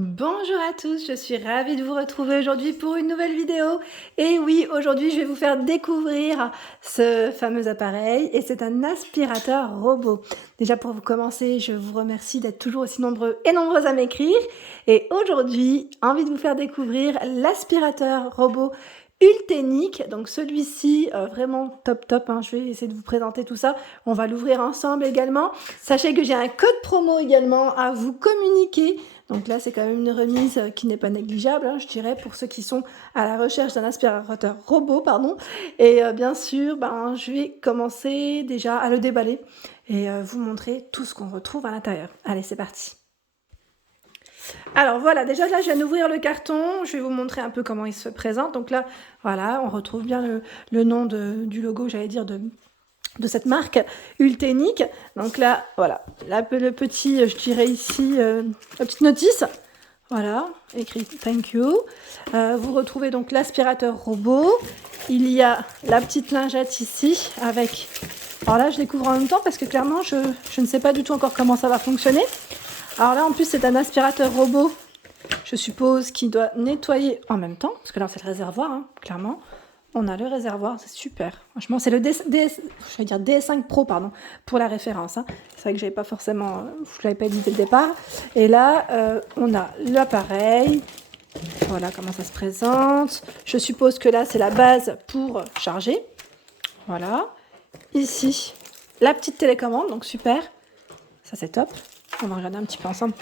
Bonjour à tous, je suis ravie de vous retrouver aujourd'hui pour une nouvelle vidéo. Et oui, aujourd'hui je vais vous faire découvrir ce fameux appareil et c'est un aspirateur robot. Déjà pour vous commencer, je vous remercie d'être toujours aussi nombreux et nombreuses à m'écrire. Et aujourd'hui, envie de vous faire découvrir l'aspirateur robot Ultenic. Donc celui-ci, vraiment top, hein. Je vais essayer de vous présenter tout ça. On va l'ouvrir ensemble également. Sachez que j'ai un code promo également à vous communiquer. Donc là, c'est quand même une remise qui n'est pas négligeable, hein, je dirais, pour ceux qui sont à la recherche d'un aspirateur robot, pardon. Et bien sûr, je vais commencer déjà à le déballer et vous montrer tout ce qu'on retrouve à l'intérieur. Allez, c'est parti. Alors voilà, déjà là, je viens d'ouvrir le carton. Je vais vous montrer un peu comment il se présente. Donc là, voilà, on retrouve bien le nom du logo, j'allais dire, de cette marque Ultenic. Donc là, voilà, le petit, je dirais ici, la petite notice. Voilà, écrit thank you. Vous retrouvez donc l'aspirateur robot. Il y a la petite lingette ici avec... Alors là, je découvre en même temps parce que clairement, je ne sais pas du tout encore comment ça va fonctionner. Alors là, en plus, c'est un aspirateur robot, je suppose, qui doit nettoyer en même temps. Parce que là, c'est le réservoir, hein, clairement. On a le réservoir, c'est super. Franchement, c'est le DS5 Pro, pardon, pour la référence. Hein. C'est vrai que j'avais pas forcément, je l'avais pas dit dès le départ. Et là, on a l'appareil. Voilà comment ça se présente. Je suppose que là, c'est la base pour charger. Voilà. Ici, la petite télécommande, donc super. Ça, c'est top. On va regarder un petit peu ensemble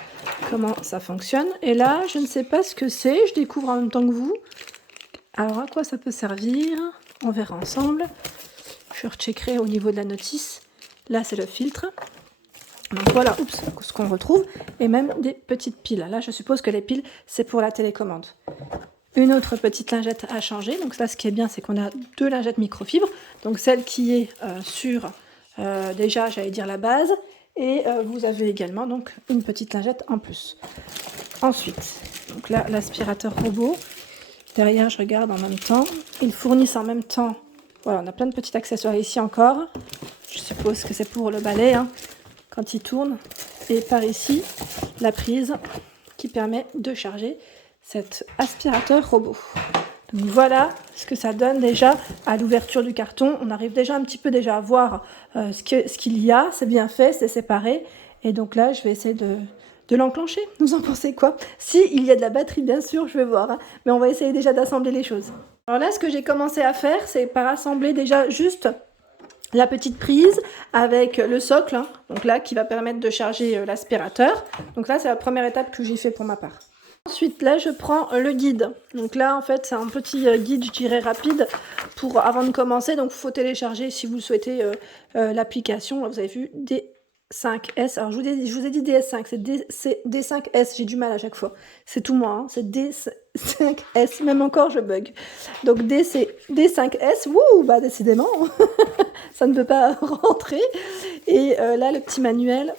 comment ça fonctionne. Et là, je ne sais pas ce que c'est. Je découvre en même temps que vous. Alors, à quoi ça peut servir? On verra ensemble. Je recheckerai au niveau de la notice. Là, c'est le filtre. Donc voilà, ce qu'on retrouve. Et même des petites piles. Là, je suppose que les piles, c'est pour la télécommande. Une autre petite lingette à changer. Donc ça, ce qui est bien, c'est qu'on a deux lingettes microfibre. Donc celle qui est sur, déjà, j'allais dire la base. Et vous avez également donc une petite lingette en plus. Ensuite, donc là, l'aspirateur robot. Derrière, je regarde en même temps. Ils fournissent en même temps... Voilà, on a plein de petits accessoires ici encore. Je suppose que c'est pour le balai, hein, quand il tourne. Et par ici, la prise qui permet de charger cet aspirateur robot. Donc voilà ce que ça donne déjà à l'ouverture du carton. On arrive déjà un petit peu déjà à voir ce qu'il y a. C'est bien fait, c'est séparé. Et donc là, je vais essayer de l'enclencher. Vous en pensez quoi? Si il y a de la batterie, bien sûr, je vais voir. Hein. Mais on va essayer déjà d'assembler les choses. Alors là, ce que j'ai commencé à faire, c'est par assembler déjà juste la petite prise avec le socle. Hein, donc là, qui va permettre de charger l'aspirateur. Donc là, c'est la première étape que j'ai fait pour ma part. Ensuite, là, je prends le guide. Donc là, en fait, c'est un petit guide, je dirais, rapide pour avant de commencer. Donc, il faut télécharger, si vous le souhaitez, l'application. Vous avez vu, D5S. Alors, je vous ai dit DS5, c'est D5S. J'ai du mal à chaque fois. C'est tout moi, hein, c'est D5S. Même encore, je bug. Donc, D5S. Wouh, bah, décidément, ça ne peut pas rentrer. Et là, le petit manuel.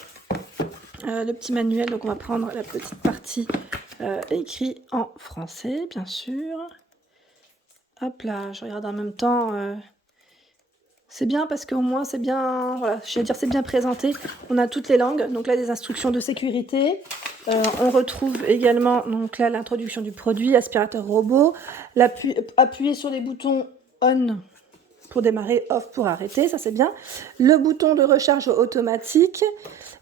Donc on va prendre la petite partie écrit en français, bien sûr. Hop là, je regarde en même temps. C'est bien parce qu'au moins c'est bien, voilà, je vais dire c'est bien présenté. On a toutes les langues, donc là des instructions de sécurité. On retrouve également donc là l'introduction du produit, aspirateur robot, appuyer sur les boutons on pour démarrer, off pour arrêter, ça c'est bien. Le bouton de recharge automatique.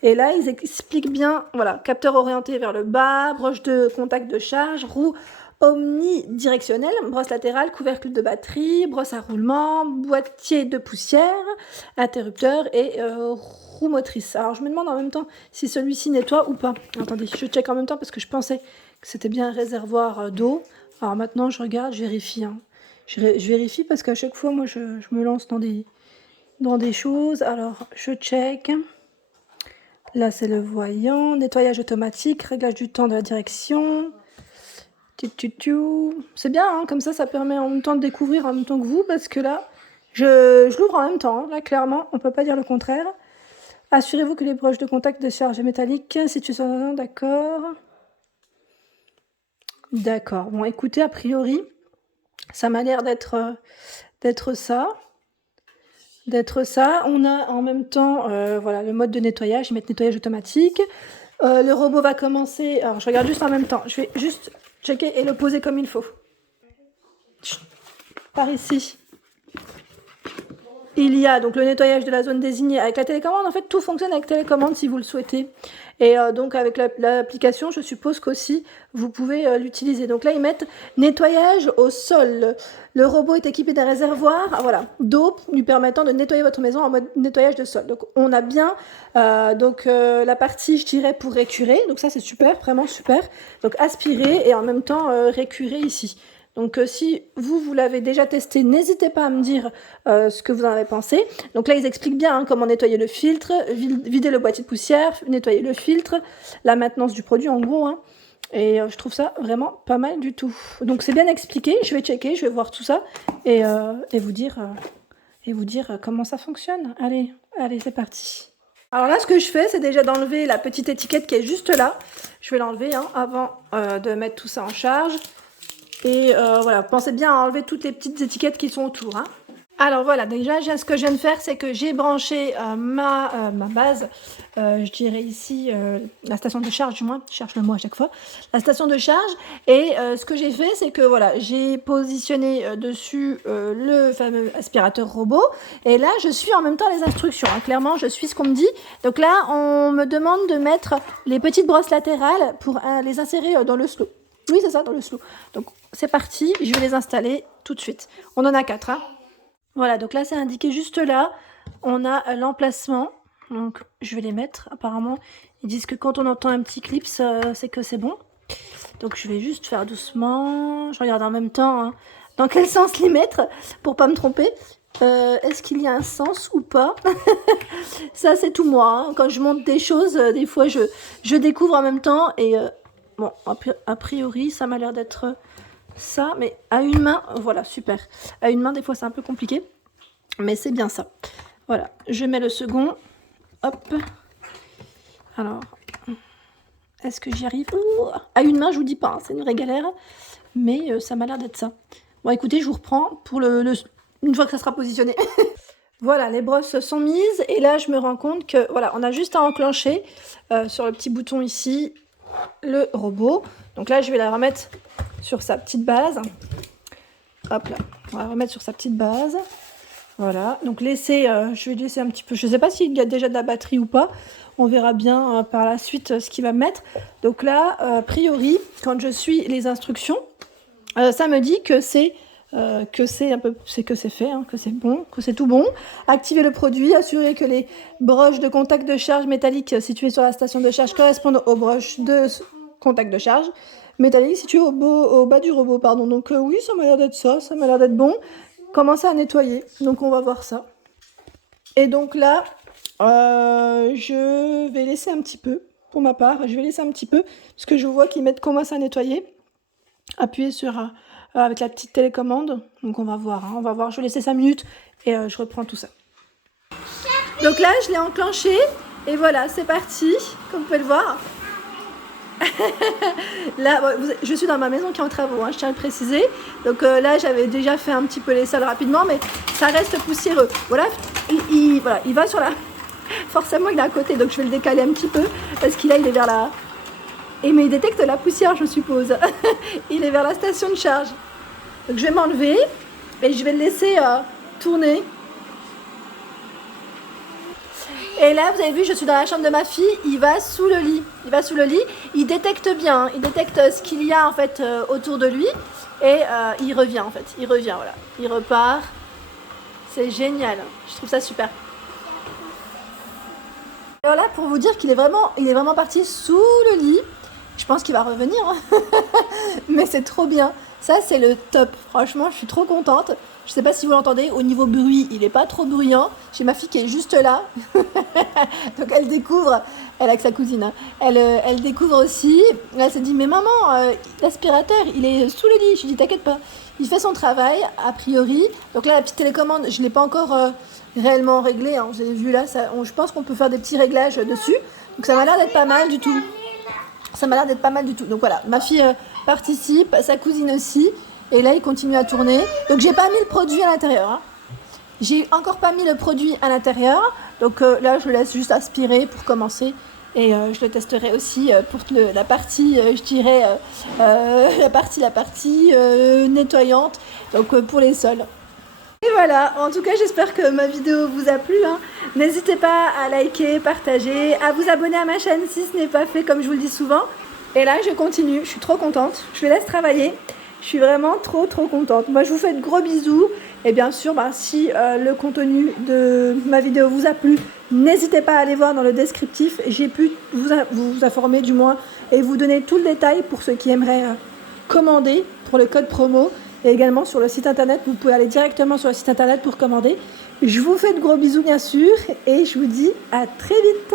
Et là, ils expliquent bien, voilà, capteur orienté vers le bas, broche de contact de charge, roue omnidirectionnelle, brosse latérale, couvercle de batterie, brosse à roulement, boîtier de poussière, interrupteur et roue motrice. Alors, je me demande en même temps si celui-ci nettoie ou pas. Attendez, je check en même temps parce que je pensais que c'était bien un réservoir d'eau. Alors maintenant, je regarde, je vérifie. Hein. Je vérifie parce qu'à chaque fois, moi, je me lance dans des choses. Alors, je check. Là, c'est le voyant. Nettoyage automatique, réglage du temps de la direction. C'est bien, hein, comme ça permet en même temps de découvrir en même temps que vous, parce que là, je l'ouvre en même temps. Hein. Là, clairement, on ne peut pas dire le contraire. Assurez-vous que les broches de contact de charge métallique situées sur un d'accord. D'accord. Bon, écoutez, a priori, ça m'a l'air d'être ça. On a en même temps voilà, le mode de nettoyage, ils mettent nettoyage automatique. Le robot va commencer. Alors, je regarde juste en même temps. Je vais juste checker et le poser comme il faut. Chut. Par ici. Il y a donc le nettoyage de la zone désignée avec la télécommande. En fait, tout fonctionne avec télécommande si vous le souhaitez. Et donc, avec l'application, je suppose qu'aussi, vous pouvez l'utiliser. Donc là, ils mettent nettoyage au sol. Le robot est équipé d'un réservoir d'eau lui permettant de nettoyer votre maison en mode nettoyage de sol. Donc, on a bien la partie, je dirais, pour récurer. Donc ça, c'est super, vraiment super. Donc, aspirer et en même temps récurer ici. Donc si vous l'avez déjà testé, n'hésitez pas à me dire ce que vous en avez pensé. Donc là, ils expliquent bien comment nettoyer le filtre, vider le boîtier de poussière, nettoyer le filtre, la maintenance du produit en gros. Et je trouve ça vraiment pas mal du tout. Donc c'est bien expliqué, je vais checker, je vais voir tout ça et vous dire comment ça fonctionne. Allez, c'est parti. Alors là, ce que je fais, c'est déjà d'enlever la petite étiquette qui est juste là. Je vais l'enlever avant de mettre tout ça en charge. Et voilà, pensez bien à enlever toutes les petites étiquettes qui sont autour. Alors voilà, déjà, ce que je viens de faire, c'est que j'ai branché ma base, je dirais ici, la station de charge du moins, je cherche le mot à chaque fois, la station de charge. Et ce que j'ai fait, c'est que voilà, j'ai positionné dessus le fameux aspirateur robot. Et là, je suis en même temps les instructions. Clairement, je suis ce qu'on me dit. Donc là, on me demande de mettre les petites brosses latérales pour les insérer dans le slot. Oui, c'est ça, dans le slow. Donc, c'est parti. Je vais les installer tout de suite. On en a 4. Voilà, donc là, c'est indiqué juste là. On a l'emplacement. Donc, je vais les mettre. Apparemment, ils disent que quand on entend un petit clip, c'est que c'est bon. Donc, je vais juste faire doucement. Je regarde en même temps dans quel sens les mettre pour pas me tromper. Est-ce qu'il y a un sens ou pas? Ça, c'est tout moi. Quand je monte des choses, des fois, je découvre en même temps et... Bon, a priori, ça m'a l'air d'être ça, mais à une main, voilà, super. À une main, des fois, c'est un peu compliqué, mais c'est bien ça. Voilà, je mets le second. Hop. Alors, est-ce que j'y arrive? À une main, je vous dis pas, c'est une vraie galère, mais ça m'a l'air d'être ça. Bon, écoutez, je vous reprends pour une fois que ça sera positionné. Voilà, les brosses sont mises, et là, je me rends compte que, voilà, on a juste à enclencher sur le petit bouton ici, le robot. Donc là, je vais la remettre sur sa petite base. Hop là, on va la remettre sur sa petite base. Voilà, donc je vais laisser un petit peu. Je ne sais pas s'il y a déjà de la batterie ou pas. On verra bien par la suite ce qu'il va mettre. Donc là, a priori, quand je suis les instructions, ça me dit que c'est fait, que c'est bon, que c'est tout bon. Activer le produit, assurer que les broches de contact de charge métallique situées sur la station de charge correspondent aux broches de contact de charge métallique situées au bas du robot, pardon. Donc oui, ça m'a l'air d'être ça m'a l'air d'être bon. Commencer à nettoyer, donc on va voir ça. Et donc là, je vais laisser un petit peu, pour ma part, parce que je vois qu'ils commencent à nettoyer. Appuyer sur... avec la petite télécommande. Donc on va voir, je vais laisser 5 minutes et je reprends tout ça. Donc là, je l'ai enclenché et voilà, c'est parti, comme vous pouvez le voir. Là, je suis dans ma maison qui est en travaux, je tiens à le préciser. Donc là, j'avais déjà fait un petit peu les sols rapidement, mais ça reste poussiéreux. Voilà, il va sur la... Forcément, il est à côté, donc je vais le décaler un petit peu, parce qu'il est vers la... mais il détecte la poussière, je suppose. Il est vers la station de charge. Donc je vais m'enlever et je vais le laisser tourner. Et là, vous avez vu, je suis dans la chambre de ma fille. Il va sous le lit. Il détecte bien. Il détecte ce qu'il y a en fait autour de lui. Et il revient en fait. Voilà. Il repart. C'est génial. Je trouve ça super. Et voilà, pour vous dire qu'il est vraiment parti sous le lit. Je pense qu'il va revenir. Mais c'est trop bien. Ça, c'est le top. Franchement, je suis trop contente. Je sais pas si vous l'entendez. Au niveau bruit, il est pas trop bruyant. J'ai ma fille qui est juste là. Donc, elle découvre. Elle a que sa cousine. Elle découvre aussi. Elle s'est dit, mais maman, l'aspirateur, il est sous le lit. Je lui dis, t'inquiète pas. Il fait son travail, a priori. Donc là, la petite télécommande, je l'ai pas encore réellement réglée. Vous avez vu là, je pense qu'on peut faire des petits réglages dessus. Donc, ça m'a l'air d'être pas mal du tout. Donc voilà, ma fille participe, sa cousine aussi. Et là, il continue à tourner. Donc, j'ai pas mis le produit à l'intérieur. J'ai encore pas mis le produit à l'intérieur. Donc là, je le laisse juste aspirer pour commencer. Et je le testerai aussi pour la partie, je dirais, la partie nettoyante, donc pour les sols. Et voilà, en tout cas j'espère que ma vidéo vous a plu, hein. N'hésitez pas à liker, partager, à vous abonner à ma chaîne si ce n'est pas fait comme je vous le dis souvent. Et là je continue, je suis trop contente, je les laisse travailler, je suis vraiment trop contente. Moi je vous fais de gros bisous et bien sûr si le contenu de ma vidéo vous a plu, n'hésitez pas à aller voir dans le descriptif, j'ai pu vous informer du moins et vous donner tout le détail pour ceux qui aimeraient commander pour le code promo. Et également sur le site internet, vous pouvez aller directement sur le site internet pour commander. Je vous fais de gros bisous bien sûr et je vous dis à très vite.